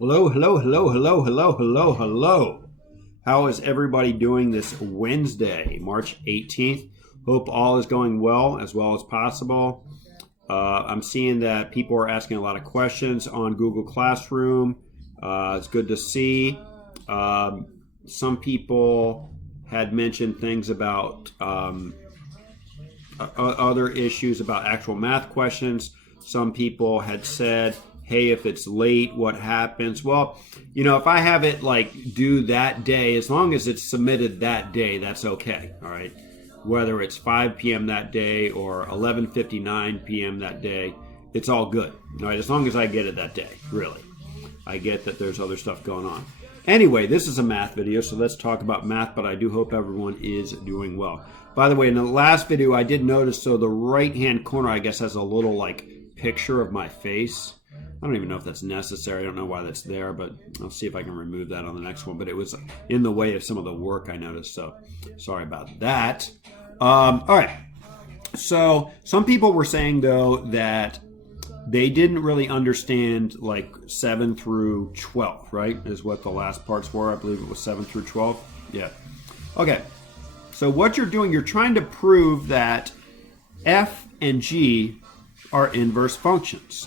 Hello, hello, hello, hello, hello, hello, hello. How is everybody doing this Wednesday, March 18th? Hope all is going well as possible. I'm seeing that people are asking a lot of questions on Google Classroom. It's good to see. Some people had mentioned things about other issues about actual math questions. Some people had said, hey, if it's late, what happens? Well, if I have it due that day, as long as it's submitted that day, that's okay. All right. Whether it's 5 p.m. that day or 11:59 p.m. that day, it's all good. All right. As long as I get it that day, really. I get that there's other stuff going on. Anyway, this is a math video, so let's talk about math, but I do hope everyone is doing well. By the way, in the last video, I did notice, so the right-hand corner, I guess, has a little, picture of my face. I don't even know if that's necessary. I don't know why that's there, but I'll see if I can remove that on the next one. But it was in the way of some of the work I noticed, so sorry about that. All right. So some people were saying, though, that they didn't really understand 7 through 12, right? Is what the last parts were. I believe it was 7 through 12. Yeah. Okay. So what you're doing, you're trying to prove that f and g are inverse functions.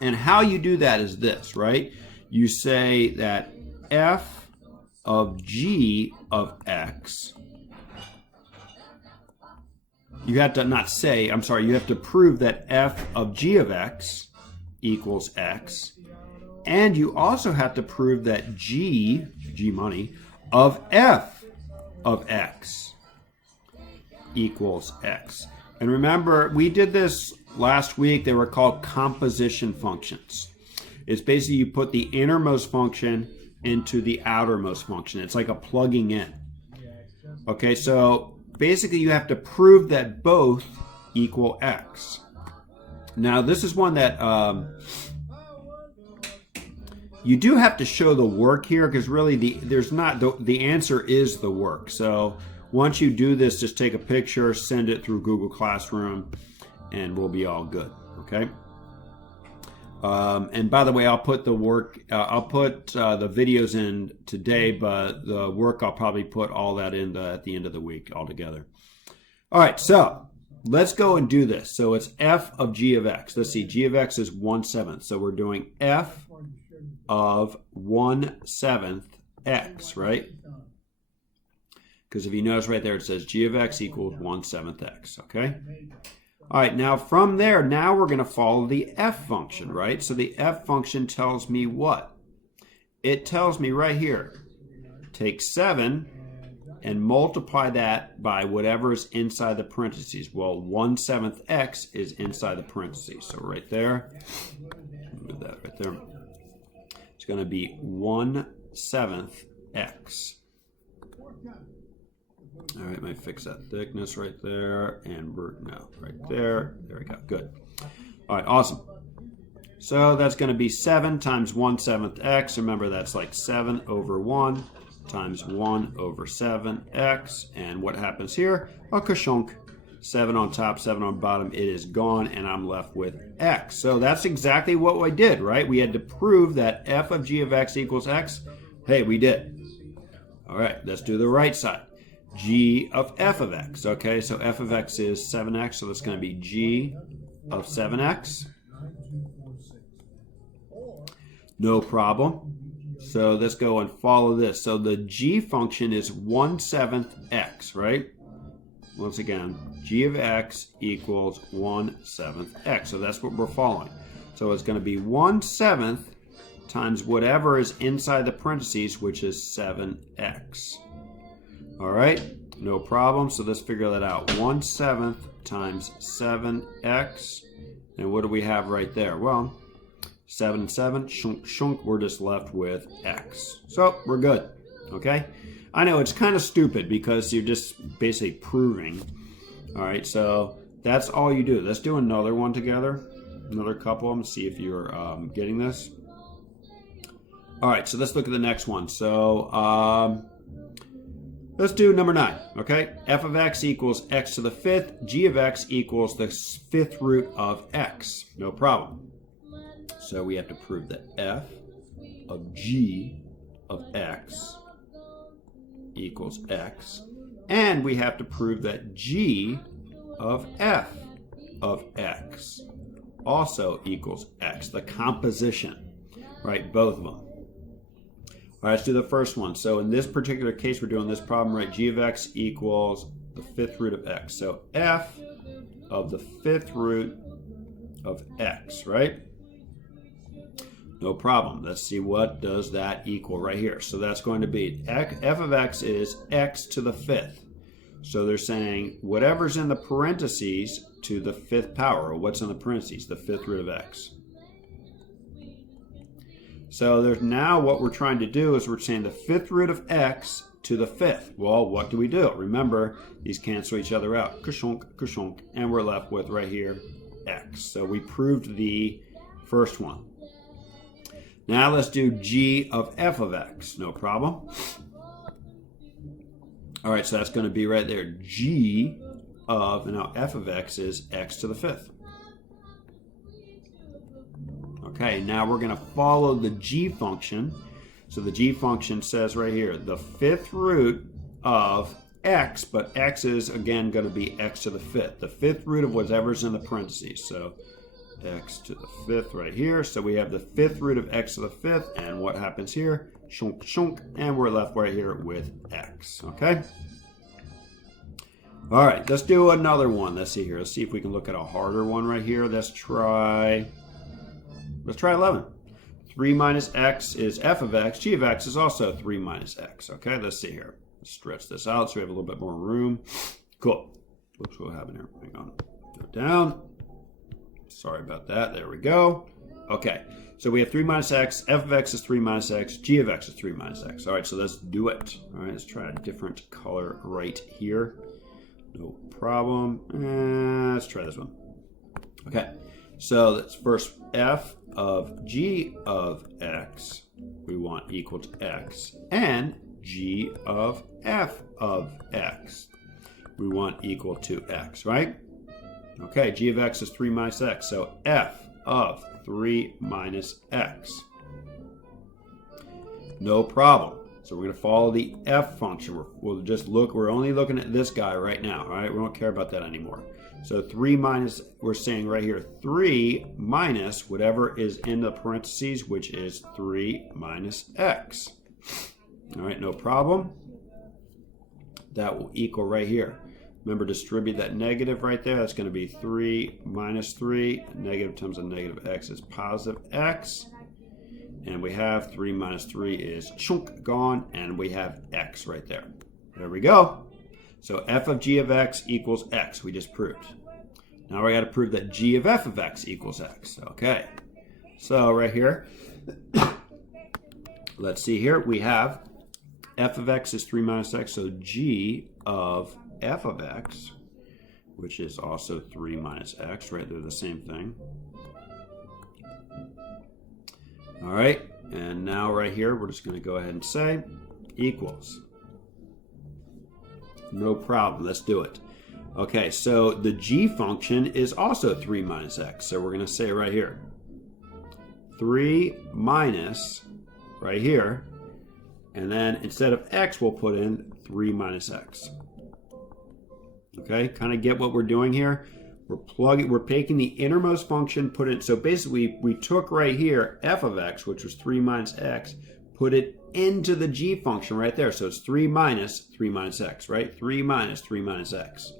And how you do that is this, right? You say that f of g of x, you have to not say, I'm sorry, you have to prove that f of g of x equals x. And you also have to prove that g money, of f of x equals x. And remember, we did this last week. They were called composition functions. It's basically you put the innermost function into the outermost function. It's like a plugging in. Okay, so basically you have to prove that both equal x. Now this is one that you do have to show the work here, because really the answer is the work. So once you do this, just take a picture, send it through Google Classroom, and we'll be all good. Okay. And by the way, I'll put the work. I'll put the videos in today, but the work I'll probably put all that in at the end of the week altogether. All right. So let's go and do this. So it's f of g of x. Let's see. G of x is 1/7. So we're doing f of 1/7 x, right? Because if you notice right there, it says g of x equals 1/7 x, okay? All right, now from there, now we're going to follow the f function, right? So the f function tells me what? It tells me right here, take 7 and multiply that by whatever is inside the parentheses. Well, 1/7 x is inside the parentheses. So right there, move that right there. It's going to be 1/7 x. All right, let me fix that thickness right there, and right there. There we go. Good. All right, awesome. So that's going to be 7 times 1/7 x. Remember, that's like 7 over 1 times 1 over 7x. And what happens here? A kashunk. 7 on top, 7 on bottom. It is gone, and I'm left with x. So that's exactly what we did, right? We had to prove that f of g of x equals x. Hey, we did. All right, let's do the right side. G of f of x. Okay, so f of x is 7x, so that's going to be g of 7x. No problem. So let's go and follow this. So the g function is 1/7 x, right? Once again, g of x equals 1/7 x. So that's what we're following. So it's going to be 1/7 times whatever is inside the parentheses, which is 7x. All right, no problem. So let's figure that out. 1/7 times 7x. And what do we have right there? Well, 7 and 7, shunk, shunk, we're just left with x. So we're good, okay? I know it's kind of stupid because you're just basically proving. All right, so that's all you do. Let's do another one together, another couple of them, see if you're getting this. All right, so let's look at the next one. So let's do number 9, okay? F of x equals x to the 5th. G of x equals the 5th root of x. No problem. So we have to prove that f of g of x equals x. And we have to prove that g of f of x also equals x, the composition, right? Both of them. All right, let's do the first one. So in this particular case, we're doing this problem, right? G of x equals the fifth root of x. So f of the fifth root of x, right? No problem. Let's see, what does that equal right here? So that's going to be f of x is x to the fifth. So they're saying whatever's in the parentheses to the fifth power, or what's in the parentheses, the fifth root of x. So there's now what we're trying to do is we're saying the fifth root of x to the fifth. Well, what do we do? Remember, these cancel each other out. Kushunk, kushunk, and we're left with right here x. So we proved the first one. Now let's do g of f of x. No problem. All right, so that's going to be right there. G of, and now f of x is x to the fifth. Okay, now we're going to follow the g function. So the g function says right here, the fifth root of x, but x is, again, going to be x to the fifth. The fifth root of whatever's in the parentheses. So x to the fifth right here. So we have the fifth root of x to the fifth, and what happens here? Shunk, shunk, and we're left right here with x, okay? All right, let's do another one. Let's see here. Let's see if we can look at a harder one right here. Let's try 11. 3 minus x is f of x. G of x is also 3 minus x, okay? Let's see here. Let's stretch this out so we have a little bit more room. Cool. Whoops, what happened here? Hang on. Go down. Sorry about that. There we go. Okay, so we have 3 minus x. F of x is 3 minus x. G of x is 3 minus x. All right, so let's do it. All right, let's try a different color right here. No problem. Let's try this one. Okay, so that's first f of g of x we want equal to x, and g of f of x we want equal to x, right? Okay, g of x is 3 minus x, so f of 3 minus x. No problem. So we're going to follow the f function. We'll just look, we're only looking at this guy right now, all right? We don't care about that anymore. So 3 minus, we're saying right here, 3 minus whatever is in the parentheses, which is 3 minus x. All right, no problem. That will equal right here. Remember, distribute that negative right there. That's going to be 3 minus 3. Negative times a negative x is positive x. And we have 3 minus 3 is chunk gone, and we have x right there. There we go. So f of g of x equals x. We just proved. Now we got to prove that g of f of x equals x. Okay. So right here, let's see here. We have f of x is 3 minus x. So g of f of x, which is also 3 minus x, right? They're the same thing. All right, and now right here, we're just going to go ahead and say equals. No problem, let's do it. Okay, so the g function is also 3 minus x, so we're going to say right here, 3 minus, right here, and then instead of x, we'll put in 3 minus x. Okay, kind of get what we're doing here? We're taking the innermost function, put it, so basically we took right here f of x, which was 3 minus x, put it into the g function right there. So it's 3 minus x, right? 3 minus x.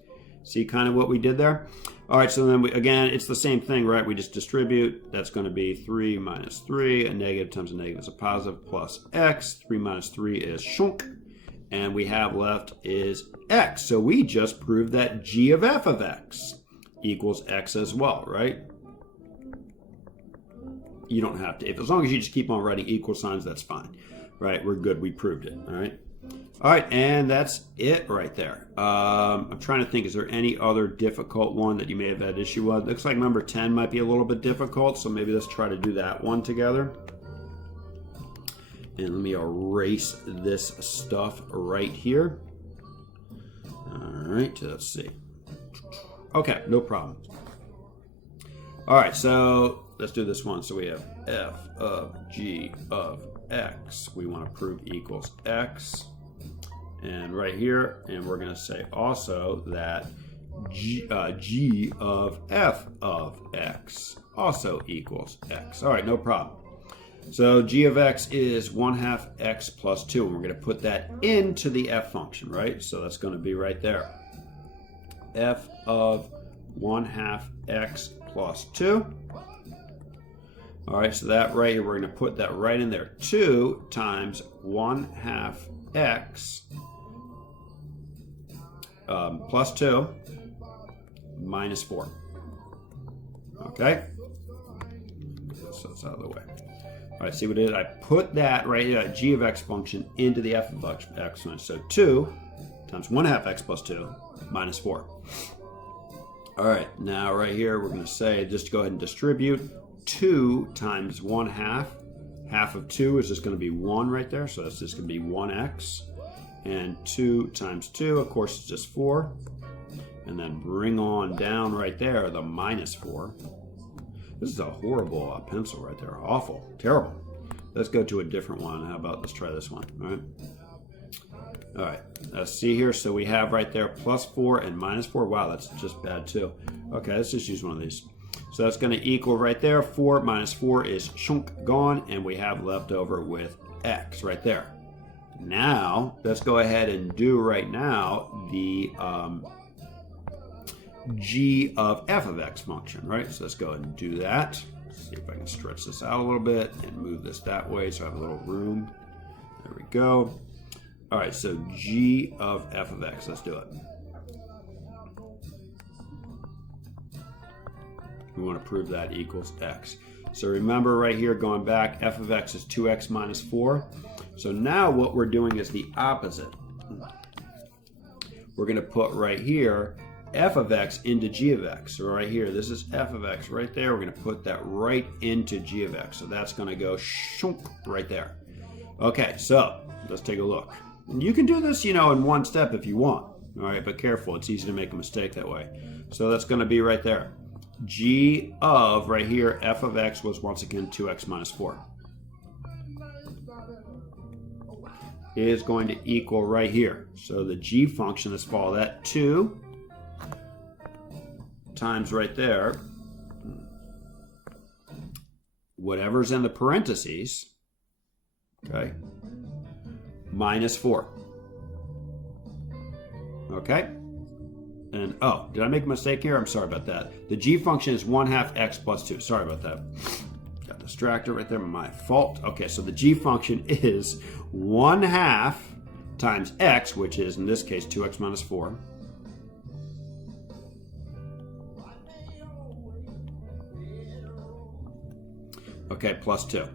See kind of what we did there? All right, so then again, it's the same thing, right? We just distribute. That's going to be 3 minus 3. A negative times a negative is a positive, plus x. 3 minus 3 is shunk. And we have left is x. So we just proved that g of f of x equals x as well, right? You don't have to. As long as you just keep on writing equal signs, that's fine. Right? We're good. We proved it. All right? All right, and that's it right there. I'm trying to think, is there any other difficult one that you may have had issue with? Looks like number 10 might be a little bit difficult, so maybe let's try to do that one together. And let me erase this stuff right here. All right, let's see. Okay, no problem. All right, so let's do this one. So we have f of g of x, we want to prove equals x. And right here, and we're going to say also that g of f of x also equals x. All right, no problem. So g of x is 1/2 x plus 2, and we're going to put that into the f function, right? So that's going to be right there. F of 1/2 x plus 2. All right, so that right here, we're going to put that right in there. 2 times 1/2 x plus 2 minus 4. Okay? So it's out of the way. All right, see what I did? I put that right here, that g of x function, into the f of x. So 2 times 1/2 x plus 2 minus 4. All right, now right here, we're going to say, just go ahead and distribute. 2 times 1/2. Half of 2 is just going to be 1 right there, so that's just going to be 1x. And 2 times 2, of course, is just 4. And then bring on down right there the minus 4. This is a horrible pencil right there. Awful. Terrible. Let's go to a different one. How about let's try this one. All right. All right. Let's see here. So we have right there plus 4 and minus 4. Wow, that's just bad too. Okay, let's just use one of these. So that's going to equal right there. 4 minus 4 is chunk gone. And we have left over with x right there. Now, let's go ahead and do right now the g of f of x function, right? So let's go ahead and do that. See if I can stretch this out a little bit and move this that way so I have a little room. There we go. All right, so g of f of x, let's do it. We want to prove that equals x. So remember right here, going back, f of x is 2x minus 4. So now what we're doing is the opposite. We're going to put right here f of x into g of x. So right here, this is f of x right there. We're going to put that right into g of x. So that's going to go shunk right there. Okay, so let's take a look. You can do this, in one step if you want. All right, but careful. It's easy to make a mistake that way. So that's going to be right there. G of, right here, f of x was once again 2x minus 4. Is going to equal right here. So the g function, let's follow that, 2 times right there, whatever's in the parentheses, okay, minus 4. Okay? And, oh, did I make a mistake here? I'm sorry about that. The g function is 1/2 x plus 2. Sorry about that. Got distracted right there. My fault. Okay, so the g function is 1/2 times x, which is, in this case, 2x minus 4. Okay, plus 2. All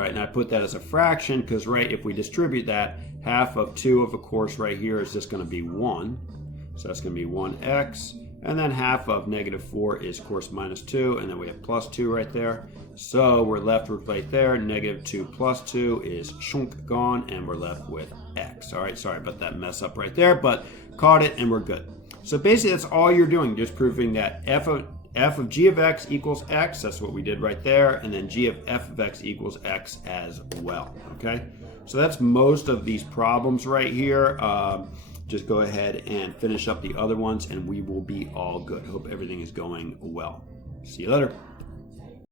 right, and I put that as a fraction because, right, if we distribute that, half of 2 of course, right here is just going to be 1. So that's going to be 1x. And then half of negative 4 is, of course, minus 2. And then we have plus 2 right there. So we're left with right there, negative 2 plus 2 is chunk gone, and we're left with x. All right, sorry about that mess up right there, but caught it, and we're good. So basically, that's all you're doing, just proving that f of g of x equals x. That's what we did right there. And then g of f of x equals x as well. Okay, so that's most of these problems right here. Just go ahead and finish up the other ones, and we will be all good. Hope everything is going well. See you later.